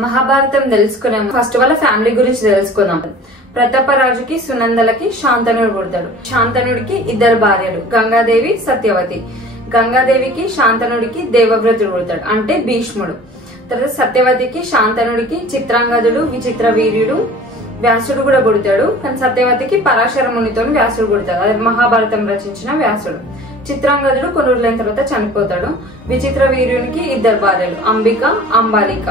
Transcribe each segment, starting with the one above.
మహాభారతం తెలుసుకున్నాం. ఫస్ట్ వాళ్ళ ఫ్యామిలీ గురించి తెలుసుకుందాం. ప్రతాపరాజుకి సునందలకి శాంతనుడు పుడతాడు. శాంతనుడికి ఇద్దరు భార్యలు, గంగాదేవి, సత్యవతి. గంగాదేవికి శాంతనుడికి దేవవ్రతుడు పుడతాడు, అంటే భీష్ముడు. తర్వాత సత్యవతికి శాంతనుడికి చిత్రాంగదుడు, విచిత్ర వీర్యుడు, వ్యాసుడు కూడా పుడతాడు. కానీ సత్యవతికి పరాశర మునితో వ్యాసుడు పుడతాడు. అది మహాభారతం రచించిన వ్యాసుడు. చిత్రాంగదుడు కొన్ని రోజులైన తర్వాత చనిపోతాడు. విచిత్ర వీర్యునికి ఇద్దరు భార్యలు, అంబిక, అంబాలిక.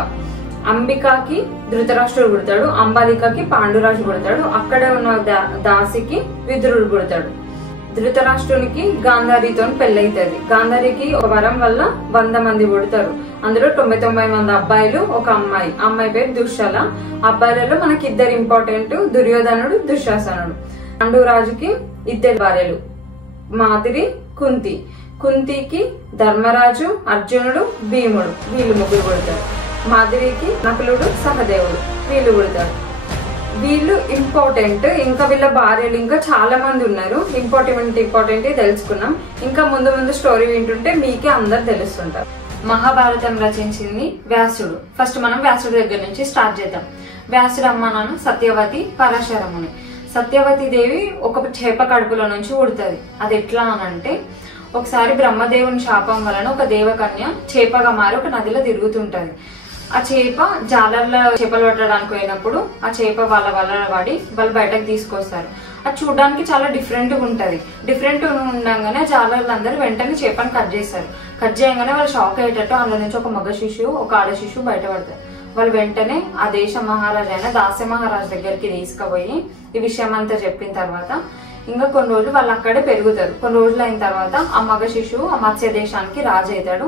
అంబికాకి ధృతరాష్ట్రుడు పుడతాడు, అంబాలికకి పాండురాజు పుడతాడు. అక్కడే ఉన్న దాసికి విదురుడు పుడతాడు. ధృతరాష్ట్రునికి గాంధారితో పెళ్లైతుంది. గాంధారికి ఒక వరం వల్ల 100 మంది పుడతారు. అందులో 99 మంది అబ్బాయిలు, ఒక అమ్మాయి. అమ్మాయి పేరు దుశ్శల. అబ్బాయిలలో మనకి ఇద్దరు ఇంపార్టెంట్, దుర్యోధనుడు, దుశ్శాసనుడు. పాండురాజుకి ఇద్దరు భార్యలు, మాదిరి, కుంతి. కుంతికి ధర్మరాజు, అర్జునుడు, భీముడు, వీళ్ళు ముగ్గురు పుడతారు. మాదిరికి నకులుడు, సహదేవుడు, వీళ్ళు పుడతారు. వీళ్ళు ఇంపార్టెంట్. ఇంకా వీళ్ళ భార్యలు ఇంకా చాలా మంది ఉన్నారు. ఇంపార్టెంట్ తెలుసుకున్నాం. ఇంకా ముందు స్టోరీ వింటుంటే మీకే అందరు తెలుస్తుంటారు. మహాభారతం రచించింది వ్యాసుడు. ఫస్ట్ మనం వ్యాసుడు దగ్గర నుంచి స్టార్ట్ చేద్దాం. వ్యాసుడు అమ్మ నాన్న సత్యవతి, పరాశరముని. సత్యవతి దేవి ఒక చేప కడుపులో నుంచి ఉడుతుంది. అది ఎట్లా అనంటే, ఒకసారి బ్రహ్మదేవుని శాపం వలన ఒక దేవకన్య చేపగా మారి ఒక నదిలో తిరుగుతుంటది. ఆ చేప జాలర్ల చేపలు పట్టడానికి పోయినప్పుడు ఆ చేప వాళ్ళ పడి వాళ్ళు బయటకు తీసుకొస్తారు. అది చూడడానికి చాలా డిఫరెంట్ గా ఉంటది. డిఫరెంట్ ఉండగానే జాలర్లందరూ వెంటనే చేపను కట్ చేస్తారు. కట్ చేయగానే వాళ్ళు షాక్ అయ్యేటట్టు అందులో నుంచి ఒక మగ శిశువు, ఒక ఆడ శిశువు బయటపడతారు. వాళ్ళు వెంటనే ఆ దేశ మహారాజు అయిన దాస్య మహారాజు దగ్గరికి తీసుకుపోయి ఈ విషయం అంతా చెప్పిన తర్వాత ఇంకా కొన్ని రోజులు వాళ్ళు అక్కడే పెరుగుతారు. కొన్ని రోజులు అయిన తర్వాత ఆ మగ శిశువు ఆ మత్స్య దేశానికి రాజు అవుతాడు.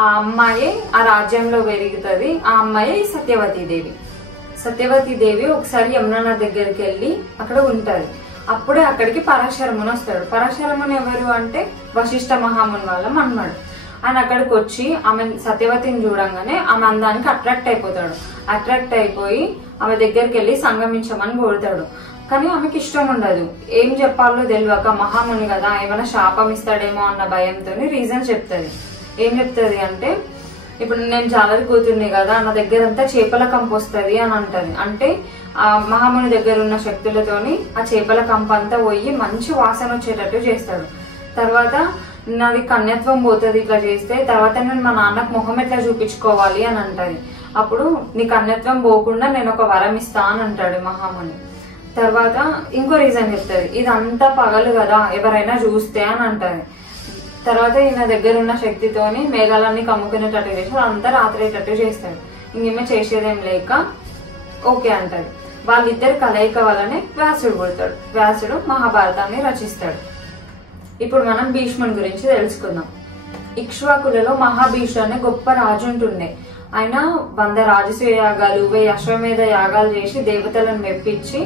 ఆ అమ్మాయి ఆ రాజ్యంలో పెరుగుతుంది. ఆ అమ్మాయి సత్యవతి దేవి ఒకసారి యమునా నది దగ్గరికి వెళ్ళి అక్కడ ఉంటది. అప్పుడే అక్కడికి పరాశరముని వస్తాడు. పరాశరముని ఎవరు అంటే వశిష్ఠ మహాముని వాళ్ళ మన్మడు. ఆయన అక్కడికి వచ్చి ఆమె సత్యవతిని చూడంగానే ఆమె అందానికి అట్రాక్ట్ అయిపోతాడు. అట్రాక్ట్ అయిపోయి ఆమె దగ్గరికి వెళ్ళి సంగమించమని కోరుతాడు. కానీ ఆమెకి ఇష్టం ఉండదు. ఏం చెప్పాలో తెలియక మహాముని కదా ఏమైనా శాపం ఇస్తాడేమో అన్న భయంతో రీజన్ చెప్తుంది. ఏం చెప్తుంది అంటే, ఇప్పుడు నేను జాలరి కూతుర్ని కదా, నా దగ్గర అంతా చేపల కంపు వస్తుంది అని అంటది. అంటే ఆ మహాముని దగ్గర ఉన్న శక్తులతోని ఆ చేపల కంపు అంతా పోయి మంచి వాసన వచ్చేటట్టు చేస్తాడు. తర్వాత నాది కన్యత్వం పోతుంది ఇట్లా చేస్తే. తర్వాత నేను మా నాన్నకు మొహం ఎట్లా చూపించుకోవాలి అని అంటది. అప్పుడు నీ కన్యత్వం పోకుండా నేను ఒక వరం ఇస్తా అని అంటాడు మహాముని. తర్వాత ఇంకో రీజన్ చెప్తుంది, ఇదంతా పగలు కదా ఎవరైనా చూస్తే అని అంటది. తర్వాత ఈయన దగ్గర ఉన్న శక్తితోని మేఘాలన్నీ కమ్ముకునేటట్టు చేసి అంతా రాత్రేటట్టు చేస్తాడు. ఇంకేమో చేసేదేం లేక ఓకే అంటది. వాళ్ళిద్దరి కలయిక వల్లనే వ్యాసుడు పుడతాడు. వ్యాసుడు మహాభారతాన్ని రచిస్తాడు. ఇప్పుడు మనం భీష్ముని గురించి తెలుసుకుందాం. ఇక్ష్వాకులలో మహాభీష్ముడు అనే గొప్ప రాజు ఉంటుండే. ఆయన 100 రాజసూయ యాగాలు, 1000 అశ్వమేధ యాగాలు చేసి దేవతలను మెప్పించి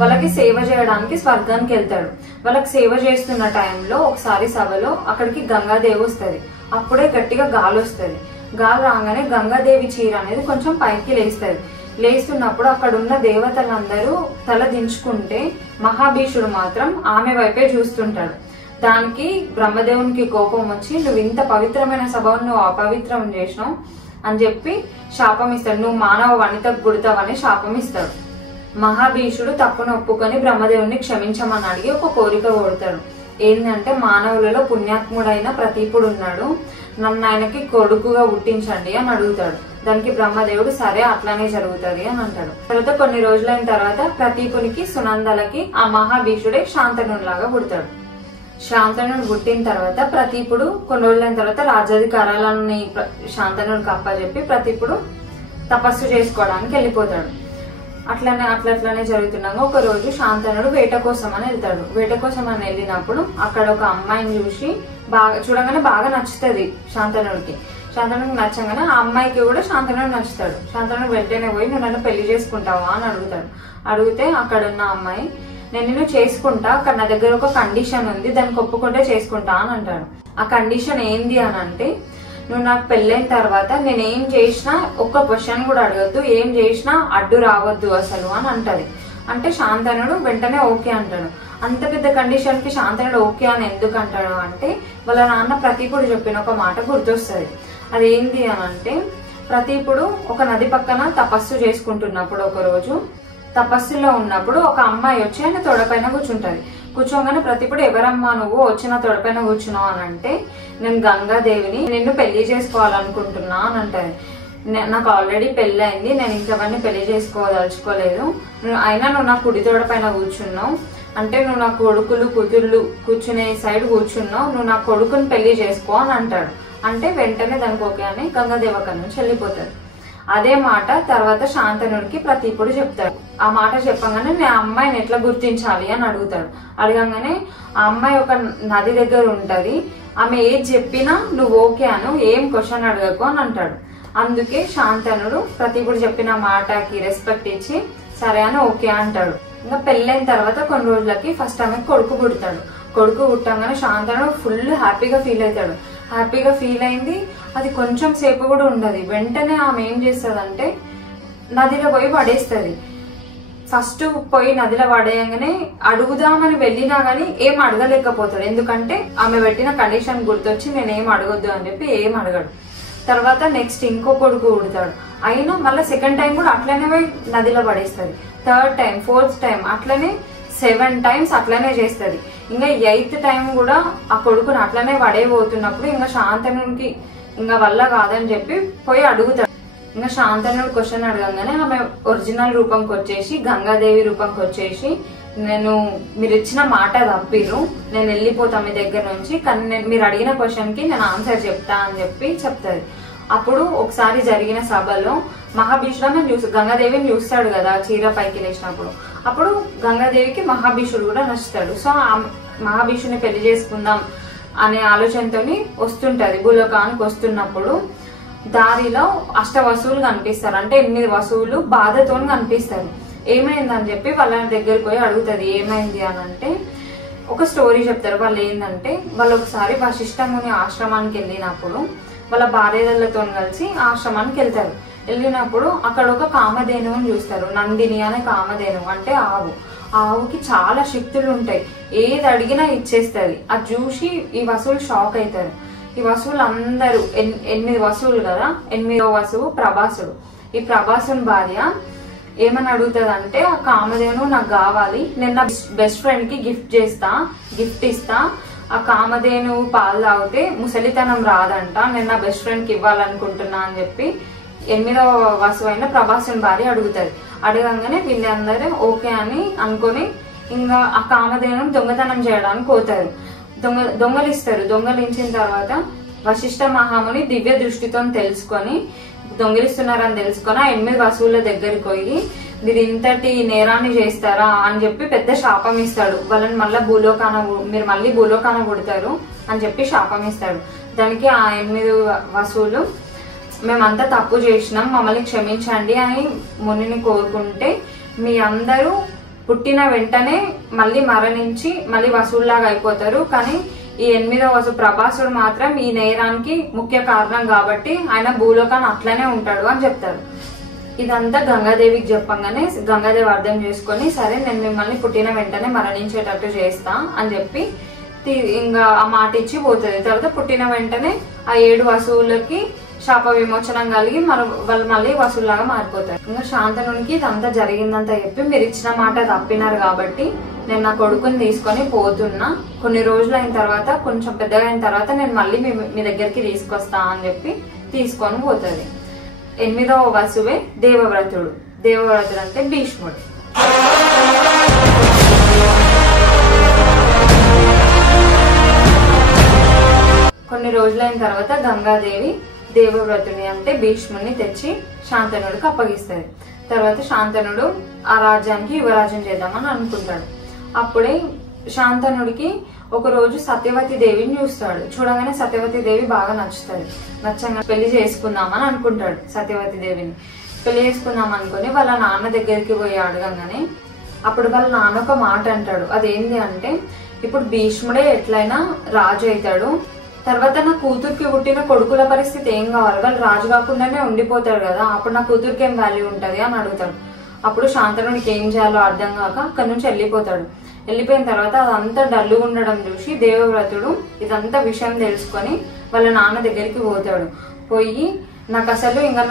వాళ్ళకి సేవ చేయడానికి స్వర్గానికి వెళ్తాడు. వాళ్ళకి సేవ చేస్తున్న టైంలో ఒకసారి సభలో అక్కడికి గంగాదేవి వస్తుంది. అప్పుడే గట్టిగా గాలి వస్తుంది. గాలి రాగానే గంగాదేవి చీర అనేది కొంచెం పైకి లేస్తుంది. లేస్తున్నప్పుడు అక్కడ ఉన్న దేవతలందరూ తల దించుకుంటే మహాభీష్ముడు మాత్రం ఆమె వైపే చూస్తుంటాడు. దానికి బ్రహ్మదేవునికి కోపం వచ్చి, నువ్వు ఇంత పవిత్రమైన సభను నువ్వు అపవిత్రం చేసినావు అని చెప్పి శాపం ఇస్తాడు. నువ్వు మానవ వనితకు పుడతావని శాపం ఇస్తాడు. మహాభీష్ముడు తప్పును ఒప్పుకొని బ్రహ్మదేవుని క్షమించమని అడిగి ఒక కోరిక కోరుతాడు. ఏంటంటే, మానవులలో పుణ్యాత్ముడైన ప్రతీపుడు ఉన్నాడు, నన్ను ఆయనకి కొడుకుగా పుట్టించండి అని అడుగుతాడు. దానికి బ్రహ్మదేవుడు సరే అట్లానే జరుగుతుంది అని అంటాడు. తర్వాత కొన్ని రోజులైన తర్వాత ప్రతీపునికి సునందలకి ఆ మహాభీష్ముడే శాంతనుడిలాగా పుడతాడు. శాంతనుడు పుట్టిన తర్వాత ప్రతీపుడు కొన్ని రోజులైన తర్వాత రాజ్యాధికారాలని శాంతనుడికి అప్పచెప్పి ప్రతీపుడు తపస్సు చేసుకోవడానికి వెళ్ళిపోతాడు. అట్లనే జరుగుతున్నాగా ఒక రోజు శాంతనుడు వేట కోసం అని వెళ్తాడు. వేట కోసం అని వెళ్ళినప్పుడు అక్కడ ఒక అమ్మాయిని చూసి చూడగానే బాగా నచ్చుతుంది శాంతనుడికి. శాంతనుడికి నచ్చగానే ఆ అమ్మాయికి కూడా శాంతనుడు నచ్చుతాడు. శాంతనుడు వెంటనే పోయి నువ్వు నన్ను పెళ్లి చేసుకుంటావా అని అడుగుతాడు. అడిగితే అక్కడ ఉన్న అమ్మాయి, నేను నిన్ను చేసుకుంటా, అక్కడ నా దగ్గర ఒక కండిషన్ ఉంది, దానికి ఒప్పుకుంటే చేసుకుంటా అని అంటాడు. ఆ కండిషన్ ఏంది అని అంటే, నువ్వు నాకు పెళ్ళైన తర్వాత నేనేం చేసినా ఒక్క క్వశ్చన్ కూడా అడగద్దు, ఏం చేసినా అడ్డు రావద్దు అసలు అని అంటది. అంటే శాంతనుడు వెంటనే ఓకే అంటాడు. అంత పెద్ద కండిషన్ కి శాంతనుడు ఓకే అని ఎందుకు అంటాడు అంటే, వాళ్ళ నాన్న ప్రతీపుడు చెప్పిన ఒక మాట గుర్తొస్తుంది. అదేంటి అని అంటే, ఇప్పుడు ఒక నది పక్కన తపస్సు చేసుకుంటున్నప్పుడు ఒక రోజు తపస్సులో ఉన్నప్పుడు ఒక అమ్మాయి వచ్చి ఆయన తొడపైన కూర్చుంటది. కూర్చోగానే ఇప్పుడు ఎవరమ్మా నువ్వు వచ్చిన తొడపైన కూర్చున్నావు అని అంటే, నేను గంగాదేవిని, నిన్ను పెళ్లి చేసుకోవాలనుకుంటున్నా అని అంటది. నాకు ఆల్రెడీ పెళ్లి అయింది, నేను ఇంకెవరిని పెళ్లి చేసుకోదలుచుకోలేదు, అయినా నువ్వు నా కుడి తోడపైన కూర్చున్నావు అంటే నువ్వు నా కొడుకులు కూతుళ్ళు కూర్చునే సైడ్ కూర్చున్నావు, నువ్వు నా కొడుకుని పెళ్లి చేసుకో అని అంటాడు. అంటే వెంటనే దానికి ఓకే అని గంగాదేవి అక్కడి నుంచి వెళ్ళిపోతాడు. అదే మాట తర్వాత శాంతనుడికి ఇప్పుడు చెప్తాడు. ఆ మాట చెప్పగానే నేను ఆ అమ్మాయిని ఎట్లా గుర్తించాలి అని అడుగుతాడు. అడగంగానే ఆ అమ్మాయి ఒక నది దగ్గర ఉంటది, ఆమె ఏది చెప్పినా నువ్వు ఓకే అను, ఏం క్వశ్చన్ అడగకు అని అంటాడు. అందుకే శాంతనుడు ఇప్పుడు చెప్పిన మాటకి రెస్పెక్ట్ ఇచ్చి సరే అని ఓకే అంటాడు. ఇంకా పెళ్ళైన తర్వాత కొన్ని రోజులకి ఫస్ట్ ఆమె కొడుకు పుడతాడు. కొడుకు పుట్టంగానే శాంతనుడు ఫుల్ హ్యాపీగా ఫీల్ అవుతాడు. హ్యాపీగా ఫీల్ అయింది అది కొంచెం సేపు కూడా ఉండదు. వెంటనే ఆమె ఏం చేస్తుందంటే నదిలో పోయి పడేస్తుంది. ఫస్ట్ పోయి నదిలో పడేయగానే అడుగుదామని వెళ్ళినా గానీ ఏం అడగలేకపోతాడు. ఎందుకంటే ఆమె పెట్టిన కండిషన్ గుర్తొచ్చి నేనేం అడగొద్దు అని చెప్పి ఏం అడగడు. తర్వాత నెక్స్ట్ ఇంకో కొడుకు పుడతాడు. అయినా మళ్ళీ సెకండ్ టైం కూడా అట్లనే పోయి నదిలో పడేస్తుంది. థర్డ్ టైం, ఫోర్త్ టైం అట్లనే 7 times అట్లనే చేస్తుంది. ఇంకా 8th టైం కూడా ఆ కొడుకుని అట్లనే పడేయబోతున్నప్పుడు ఇంకా శాంతనుడికి ఇంకా వల్ల కాదని చెప్పి పోయి అడుగుతాడు. ఇంకా శాంతనుడు క్వశ్చన్ అడగంగానే ఆమె ఒరిజినల్ రూపంకి వచ్చేసి గంగాదేవి రూపంకి వచ్చేసి, మీరు ఇచ్చిన మాట తప్పిరు, నేను వెళ్ళిపోతా మీ దగ్గర నుంచి, కానీ మీరు అడిగిన క్వశ్చన్ కి నేను ఆన్సర్ చెప్తా అని చెప్పి చెప్తాది. అప్పుడు ఒకసారి జరిగిన సభలో మహాభీషుడు గంగాదేవిని చూస్తాడు కదా చీర పైకి లేచినప్పుడు. అప్పుడు గంగాదేవికి మహాభీషుడు కూడా నచ్చుతాడు. సో ఆ మహాభీషుడిని పెళ్లి చేసుకుందాం అనే ఆలోచనతోని వస్తుంటది. భూలోకానికి వస్తున్నప్పుడు దారిలో అష్టవసువులు కనిపిస్తారు. అంటే 8 వసువులు బాధతో కనిపిస్తారు. ఏమైందని చెప్పి వాళ్ళ దగ్గరికి పోయి అడుగుతుంది ఏమైంది అని అంటే ఒక స్టోరీ చెప్తారు. వాళ్ళు ఏంటంటే వాళ్ళు ఒకసారి వశిష్ఠముని ఆశ్రమానికి వెళ్ళినప్పుడు వాళ్ళ భార్యలతో కలిసి ఆశ్రమానికి వెళ్తారు. వెళ్ళినప్పుడు అక్కడ ఒక కామధేనువుని చూస్తారు. నందిని అనే కామధేనువు అంటే ఆవు. ఆవుకి చాలా శక్తులు ఉంటాయి, ఏది అడిగినా ఇచ్చేస్తుంది. అది చూసి ఈ వసువులు షాక్ అవుతారు. ఈ వసువులు అందరూ 8 వసువులు కదా, 8వ వసువు ప్రభాసుడు. ఈ ప్రభాసుని భార్య ఏమని అడుగుతుంది అంటే, ఆ కామధేను నాకు కావాలి, నేను నా బెస్ట్ ఫ్రెండ్ కి గిఫ్ట్ ఇస్తా, ఆ కామధేను పాలు తాగితే ముసలితనం రాదంట, నేను నా బెస్ట్ ఫ్రెండ్ కి ఇవ్వాలనుకుంటున్నా అని చెప్పి 8వ వసువు అయిన ప్రభాసుని భార్య అడుగుతుంది. అడగంగానే వీళ్ళందరూ ఓకే అని అనుకుని ఇంకా ఆ కామధేను దొంగతనం చేయడానికి పోతారు. దొంగలిస్తారు. దొంగలించిన తర్వాత వశిష్ఠ మహాముని దివ్య దృష్టితో తెలుసుకొని దొంగిలిస్తున్నారని తెలుసుకొని ఆ 8 వసువుల దగ్గరికి పోయి మీరు ఇంతటి నేరాన్ని చేస్తారా అని చెప్పి పెద్ద శాపం ఇస్తాడు. వాళ్ళని మీరు మళ్ళీ భూలోకాన పుడతారు అని చెప్పి శాపం ఇస్తాడు. దానికి ఆ 8 వసువులు మేమంతా తప్పు చేసినాం, మమ్మల్ని క్షమించండి అని మునిని కోరుకుంటే మీ అందరూ పుట్టిన వెంటనే మళ్ళీ మరణించి మళ్ళీ వసువుల్లాగా అయిపోతారు, కానీ ఈ 8వ వసువు ప్రభాసుడు మాత్రం ఈ నేరానికి ముఖ్య కారణం కాబట్టి ఆయన భూలోకాన్ని అట్లనే ఉంటాడు అని చెప్తారు. ఇదంతా గంగాదేవికి చెప్పంగానే గంగాదేవి అర్థం చేసుకొని సరే నేను మిమ్మల్ని పుట్టిన వెంటనే మరణించేటట్టు చేస్తా అని చెప్పి ఇంకా ఆ మాట ఇచ్చి పోతుంది. తర్వాత పుట్టిన వెంటనే ఆ 7 వసువులకి శాప విమోచనం కలిగి వాళ్ళు మళ్ళీ వసువులాగా మారిపోతారు. ఇంకా శాంతనునికి ఇదంతా జరిగిందంతా చెప్పి మీరు ఇచ్చిన మాట తప్పినారు కాబట్టి నేను నా కొడుకుని తీసుకొని పోతున్నా, కొన్ని రోజులు అయిన తర్వాత కొంచెం పెద్దగా అయిన తర్వాత నేను మళ్ళీ మీ దగ్గరికి తీసుకొస్తా అని చెప్పి తీసుకొని పోతుంది. 8వ వసువే దేవవ్రతుడు. దేవవ్రతుడు అంటే భీష్ముడు. కొన్ని రోజులైన తర్వాత గంగాదేవి దేవవ్రతుని అంటే భీష్ముని తెచ్చి శాంతనుడికి అప్పగిస్తుంది. తర్వాత శాంతనుడు ఆ రాజ్యానికి యువరాజ్యం చేద్దామని అనుకుంటాడు. అప్పుడే శాంతనుడికి ఒక రోజు సత్యవతి దేవిని చూస్తాడు. చూడగానే సత్యవతి దేవి బాగా నచ్చుతుంది. నచ్చంగా పెళ్లి చేసుకుందామని అనుకుంటాడు. సత్యవతి దేవిని పెళ్లి చేసుకుందాం అనుకుని వాళ్ళ నాన్న దగ్గరికి పోయి అడగంగానే అప్పుడు వాళ్ళ నాన్న ఒక మాట అంటాడు. అదేంటి అంటే, ఇప్పుడు భీష్ముడే ఎట్లయినా రాజు అవుతాడు, తర్వాత నా కూతురికి పుట్టిన కొడుకుల పరిస్థితి ఏం కావాలి, వాళ్ళు రాజు కాకుండానే ఉండిపోతాడు కదా, అప్పుడు నా కూతురికి ఏం వాల్యూ ఉంటది అని అడుగుతాడు. అప్పుడు శాంతనుడికి ఏం చేయాలో అర్థం కాక అక్కడి నుంచి వెళ్ళిపోతాడు. వెళ్ళిపోయిన తర్వాత అదంతా డల్లుగా ఉండడం చూసి దేవవ్రతుడు ఇదంతా విషయం తెలుసుకొని వాళ్ళ నాన్న దగ్గరికి పోతాడు. పోయి నాకు అసలు ఇంకా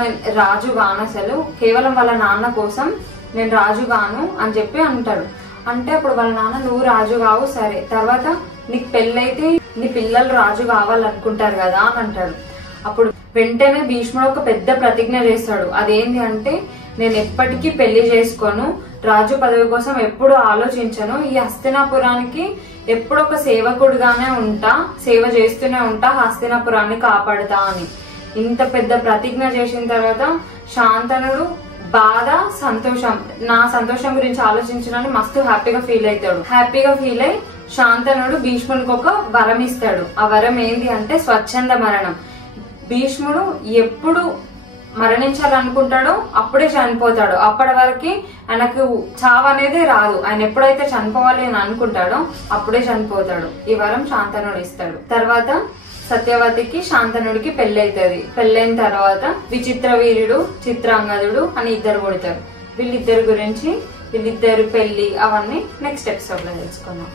రాజు గాను, అసలు కేవలం వాళ్ళ నాన్న కోసం నేను రాజు గాను అని చెప్పి అంటాడు. అంటే అప్పుడు వాళ్ళ నాన్న నువ్వు రాజు కావు, సరే తర్వాత నీకు పెళ్ళైతే నీ పిల్లలు రాజు కావాలనుకుంటారు కదా అని అంటాడు. అప్పుడు వెంటనే భీష్ముడు ఒక పెద్ద ప్రతిజ్ఞ చేస్తాడు. అదేంటి అంటే నేను ఎప్పటికీ పెళ్లి చేసుకోను, రాజు పదవి కోసం ఎప్పుడు ఆలోచించను, ఈ హస్తినాపురానికి ఎప్పుడు ఒక సేవకుడుగానే ఉంటా, సేవ చేస్తూనే ఉంటా, హస్తినాపురాన్ని కాపాడుతా అని ఇంత పెద్ద ప్రతిజ్ఞ చేసిన తర్వాత శాంతనుడు బాధ సంతోషం, నా సంతోషం గురించి ఆలోచించడానికి మస్తు హ్యాపీగా ఫీల్ అవుతాడు. హ్యాపీగా ఫీల్ అయి శాంతనుడు భీష్ముడికి ఒక వరం ఇస్తాడు. ఆ వరం ఏంటి అంటే స్వచ్ఛంద మరణం. భీష్ముడు ఎప్పుడు మరణించాలనుకుంటాడో అప్పుడే చనిపోతాడు. అప్పటి వరకు ఆయనకు చావు అనేది రాదు. ఆయన ఎప్పుడైతే చనిపోవాలి అని అనుకుంటాడో అప్పుడే చనిపోతాడు. ఈ వరం శాంతనుడు ఇస్తాడు. తర్వాత సత్యవతికి శాంతనుడికి పెళ్ళైతుంది. పెళ్ళైన తర్వాత విచిత్ర వీరుడు చిత్రాంగదుడు అని ఇద్దరు పుడతారు. వీళ్ళిద్దరి గురించి, వీళ్ళిద్దరు పెళ్లి అవన్నీ నెక్స్ట్ ఎపిసోడ్ లో తెలుసుకుందాం.